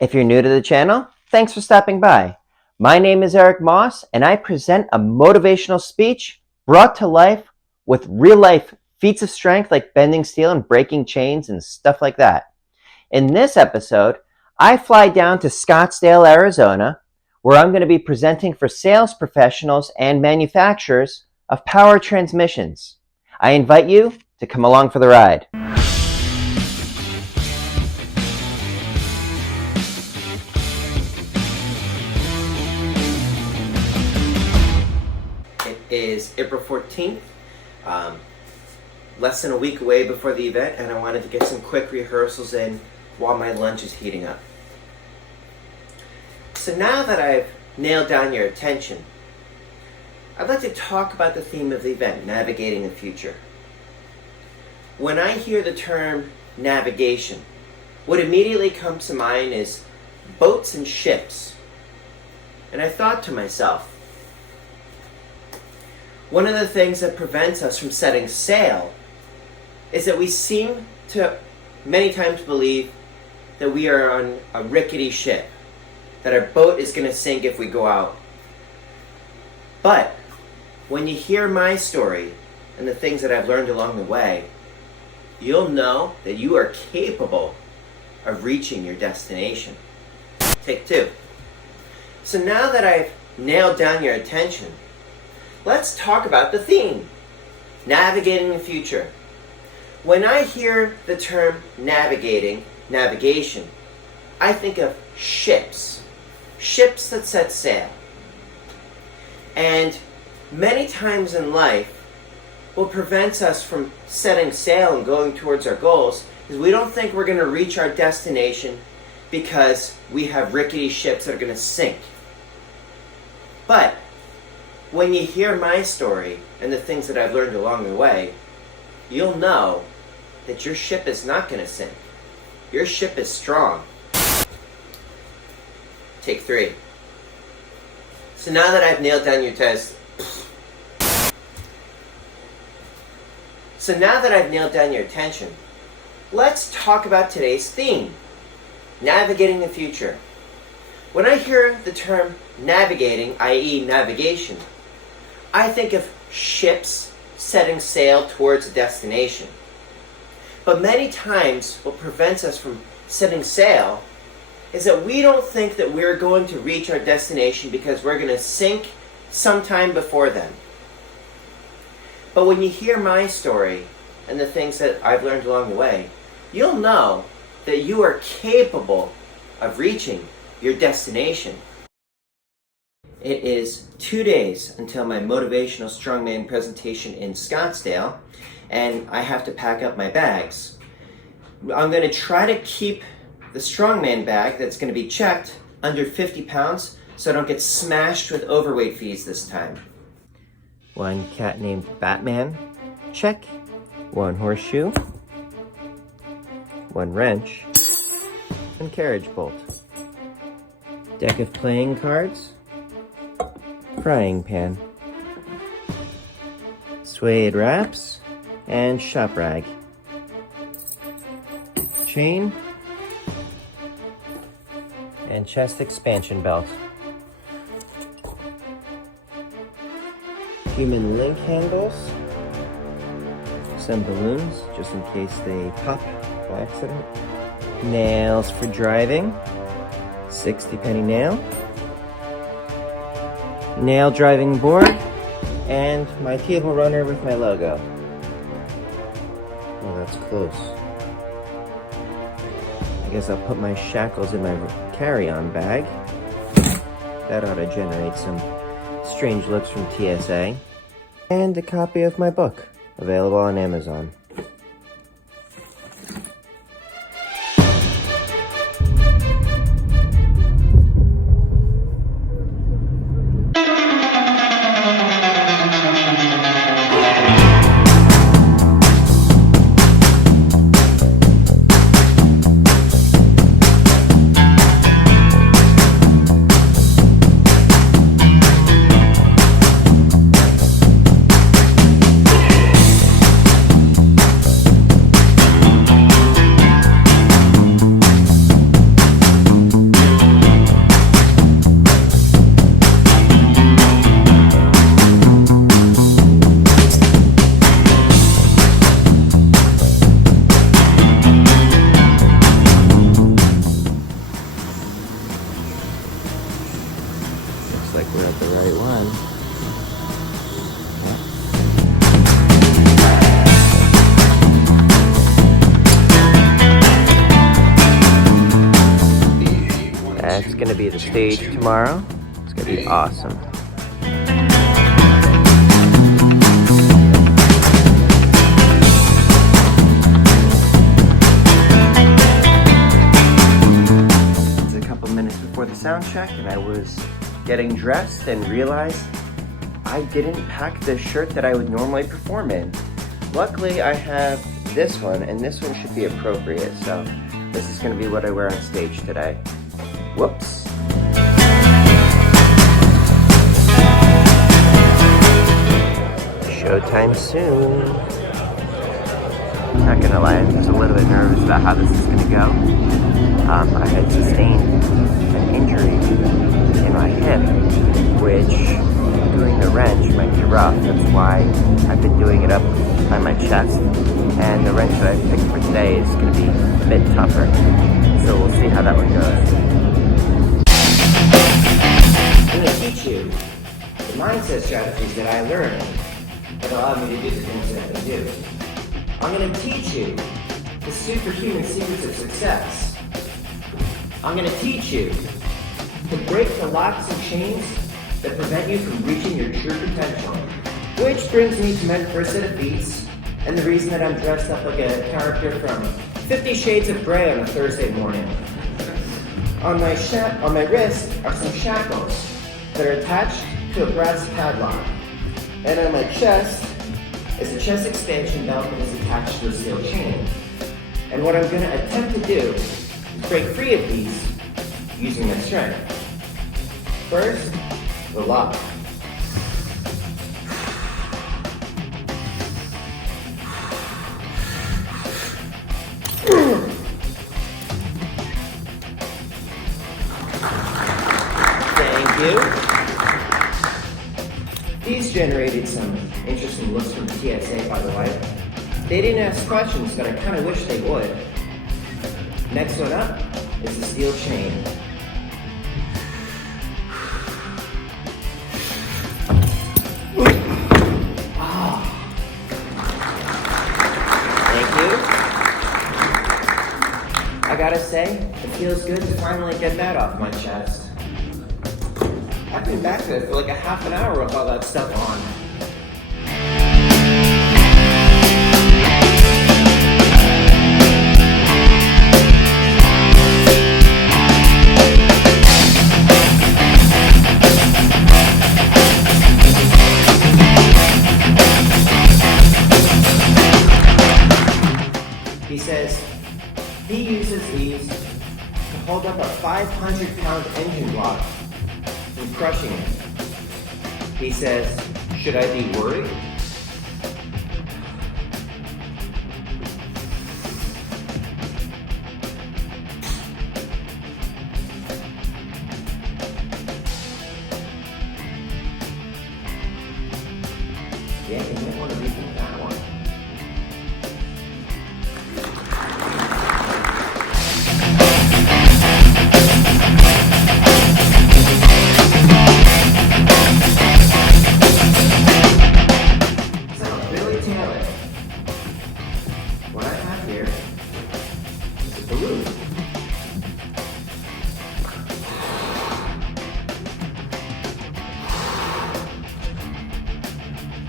If you're new to the channel, thanks for stopping by. My name is Eric Moss, and I present a motivational speech brought to life with real-life feats of strength like bending steel and breaking chains and stuff like that. In this episode, I fly down to Scottsdale, Arizona, where I'm going to be presenting for sales professionals and manufacturers of power transmissions. I invite you to come along for the ride. It is April 14th, less than a week away before the event, and I wanted to get some quick rehearsals in while my lunch is heating up. So now that I've nailed down your attention, I'd like to talk about the theme of the event, navigating the future. When I hear the term navigation, what immediately comes to mind is boats and ships. And I thought to myself, one of the things that prevents us from setting sail is that we seem to many times believe that we are on a rickety ship, that our boat is going to sink if we go out. But when you hear my story and the things that I've learned along the way, you'll know that you are capable of reaching your destination. Take two. So now that I've nailed down your attention, let's talk about the theme, navigating the future. When I hear the term navigation, I think of ships that set sail. And many times in life, what prevents us from setting sail and going towards our goals is we don't think we're going to reach our destination because we have rickety ships that are going to sink. But when you hear my story and the things that I've learned along the way, you'll know that your ship is not going to sink. Your ship is strong. Take three. So now that I've nailed down your test, attention, let's talk about today's theme, navigating the future. When I hear the term navigating, i.e. navigation, I think of ships setting sail towards a destination. But many times what prevents us from setting sail is that we don't think that we're going to reach our destination because we're going to sink sometime before then. But when you hear my story and the things that I've learned along the way, you'll know that you are capable of reaching your destination. It is 2 days until my motivational strongman presentation in Scottsdale, and I have to pack up my bags. I'm going to try to keep the strongman bag that's going to be checked under 50 pounds so I don't get smashed with overweight fees this time. One cat named Batman, check. One horseshoe, one wrench, and carriage bolt. Deck of playing cards, frying pan, suede wraps, and shop rag. Chain, and chest expansion belt. Human link handles, some balloons just in case they pop by accident. Nails for driving, 60-penny nail. Nail driving board, and my table runner with my logo. Oh, that's close. I guess I'll put my shackles in my carry-on bag. That ought to generate some strange looks from TSA. And a copy of my book, available on Amazon. That's gonna be the stage tomorrow. It's gonna be awesome. It's a couple minutes before the sound check, and I was getting dressed and realized I didn't pack the shirt that I would normally perform in. Luckily, I have this one, and this one should be appropriate, so this is gonna be what I wear on stage today. Whoops. Showtime soon. Not gonna lie, I'm just a little bit nervous about how this is gonna go. I had sustained an injury in my hip, which doing the wrench might be rough. That's why I've been doing it up by my chest. And the wrench that I picked for today is gonna be a bit tougher. So we'll see how that one goes. I'm gonna teach you the mindset strategies that I learned that allow me to do the things that I can do. I'm going to teach you the superhuman secrets of success. I'm going to teach you to break the locks and chains that prevent you from reaching your true potential. Which brings me to my first set of feats, and the reason that I'm dressed up like a character from 50 Shades of Grey on a Thursday morning. On my wrist are some shackles that are attached to a brass padlock. And on my chest is a chest expansion belt that is attached to a steel chain. And what I'm going to attempt to do is break free of these using my strength. First, the lock. Thank you. These generated some interesting looks from TSA, by the way. They didn't ask questions, but I kind of wish they would. Next one up is the steel chain. Thank you. I gotta say, it feels good to finally get that off my chest. I've been back there for like a half an hour with all that stuff on. He says he uses these to hold up a 500-pound engine block from crushing it. He says, should I be worried? Yeah, you might want to rethink that one. What I have here is a balloon.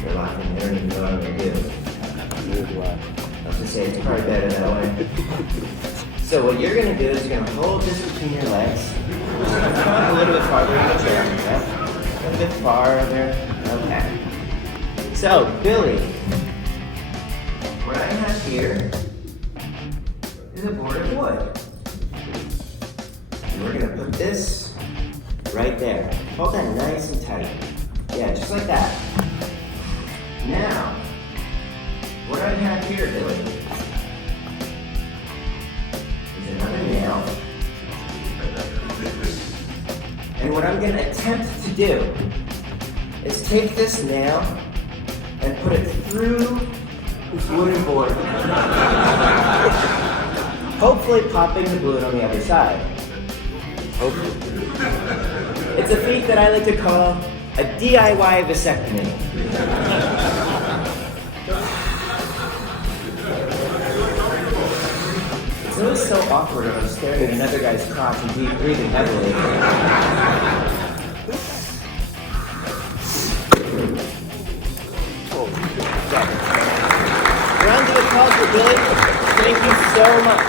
You're laughing there and you know what I'm going to do. I was going to say it's probably better that way. So what you're going to do is you're going to hold this between your legs. Just going to come a little bit farther in the chair. Okay? A little bit farther. Okay. So, Billy. What I have here is a board of wood. And we're going to put this right there. Hold that nice and tight. Yeah, just like that. Now, what I have here, Billy, is another nail. And what I'm going to attempt to do is take this nail and put it through this wooden board. Hopefully popping the balloon on the other side. Hopefully. It's a feat that I like to call a DIY vasectomy. It's always so awkward when I'm staring at another guy's crotch and breathing heavily. Round of applause for Billy. Thank you so much.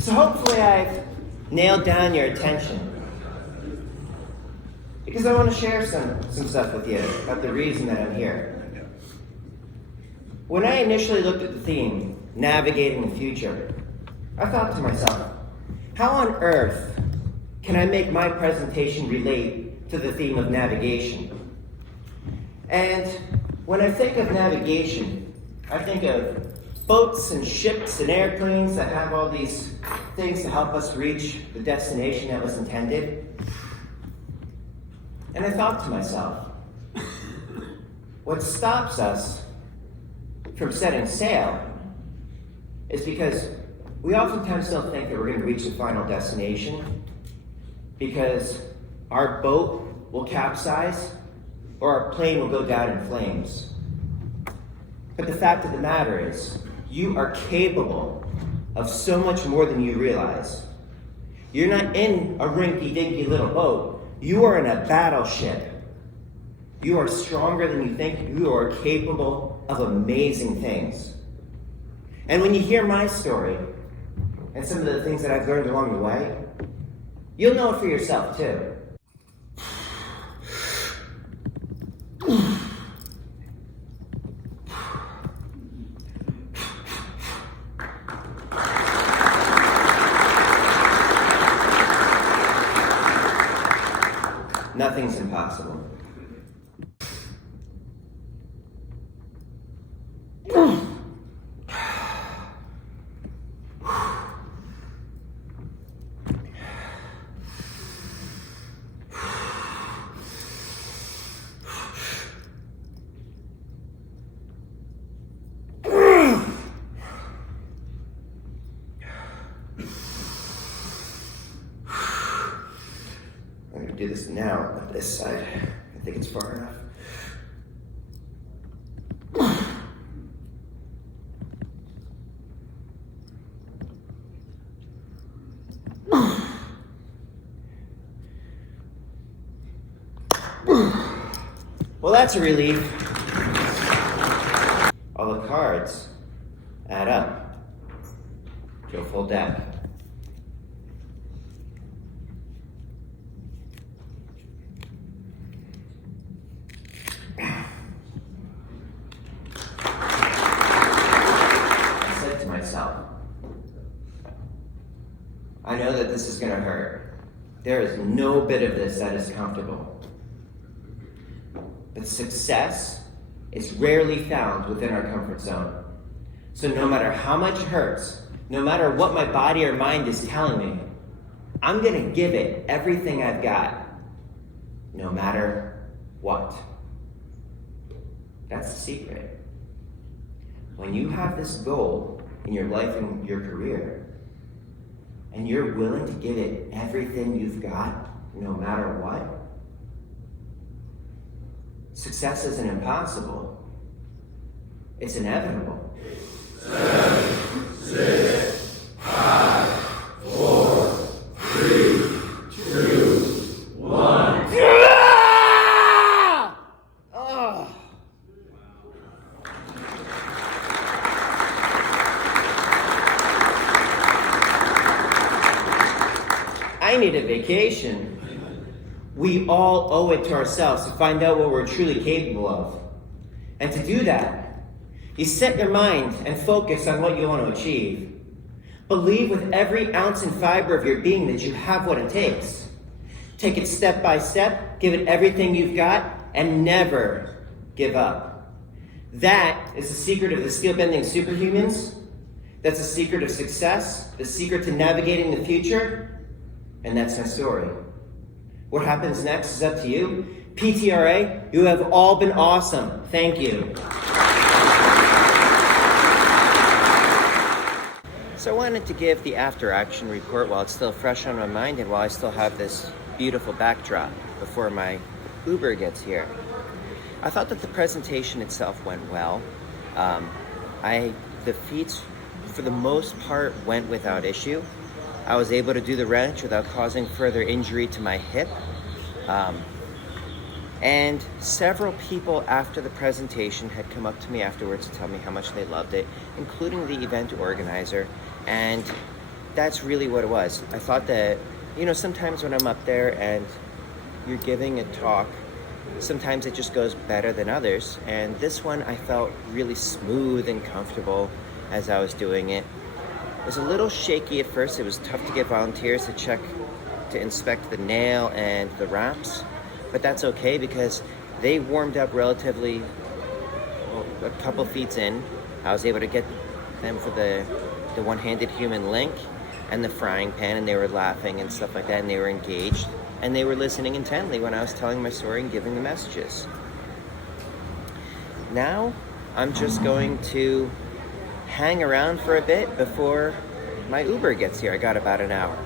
So hopefully I've nailed down your attention. Because I want to share some stuff with you about the reason that I'm here. When I initially looked at the theme, navigating the future, I thought to myself, how on earth can I make my presentation relate to the theme of navigation? And when I think of navigation, I think of boats and ships and airplanes that have all these things to help us reach the destination that was intended. And I thought to myself, what stops us from setting sail is because we oftentimes don't think that we're going to reach the final destination because our boat will capsize or our plane will go down in flames. But the fact of the matter is, you are capable of so much more than you realize. You're not in a rinky-dinky little boat. You are in a battleship. You are stronger than you think. You are capable of amazing things. And when you hear my story, and some of the things that I've learned along the way, you'll know it for yourself too. Nothing's impossible. I'm going to do this now, not this side. I think it's far enough. Well, that's a relief. All the cards add up to a full deck. I know that this is going to hurt. There is no bit of this that is comfortable. But success is rarely found within our comfort zone. So no matter how much it hurts, no matter what my body or mind is telling me, I'm going to give it everything I've got, no matter what. That's the secret. When you have this goal in your life and your career, and you're willing to give it everything you've got, no matter what, success isn't impossible. It's inevitable. 7, 6, 5, 4, 3, 2, 1. I need a vacation. We all owe it to ourselves to find out what we're truly capable of. And to do that, you set your mind and focus on what you want to achieve. Believe with every ounce and fiber of your being that you have what it takes. Take it step by step, give it everything you've got, and never give up. That is the secret of the steel-bending superhumans. That's the secret of success, the secret to navigating the future. And that's my story. What happens next is up to you. PTRA, you have all been awesome. Thank you. So I wanted to give the after-action report while it's still fresh on my mind and while I still have this beautiful backdrop before my Uber gets here. I thought that the presentation itself went well. The feats for the most part, went without issue. I was able to do the wrench without causing further injury to my hip. And several people after the presentation had come up to me afterwards to tell me how much they loved it, including the event organizer. And that's really what it was. I thought that, sometimes when I'm up there and you're giving a talk, sometimes it just goes better than others. And this one, I felt really smooth and comfortable as I was doing it. It was a little shaky at first. It was tough to get volunteers to inspect the nail and the wraps. But that's okay because they warmed up relatively a couple feet in. I was able to get them for the one-handed human link and the frying pan, and they were laughing and stuff like that, and they were engaged, and they were listening intently when I was telling my story and giving the messages. Now, I'm just going to hang around for a bit before my Uber gets here. I got about an hour.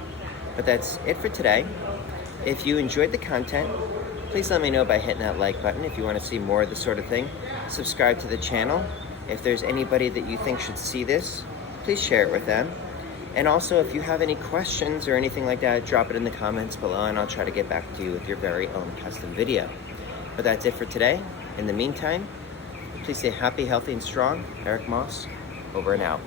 But that's it for today. If you enjoyed the content, please let me know by hitting that like button. If you want to see more of this sort of thing, subscribe to the channel. If there's anybody that you think should see this, please share it with them. And also, if you have any questions or anything like that, drop it in the comments below and I'll try to get back to you with your very own custom video. But that's it for today. In the meantime, please stay happy, healthy, and strong. Eric Moss, over and out.